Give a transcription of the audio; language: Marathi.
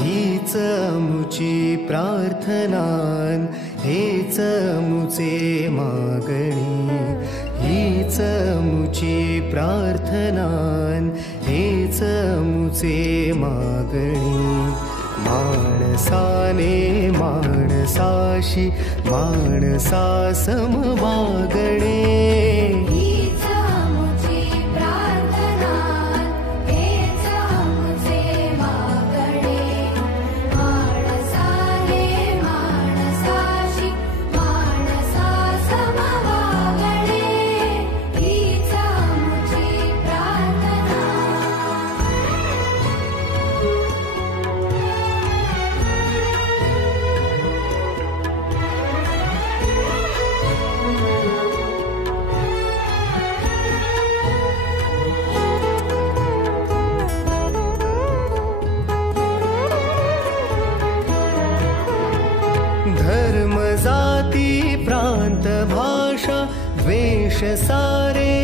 हीच अमुची प्रार्थनान, हेच अमुचे मागणी. हीच अमुची प्रार्थनान, हेच अमुचे मागणी. माणसाने माणसाशी माणसा सम वागणे. धर्म जाती प्रांत भाषा द्वेष सारे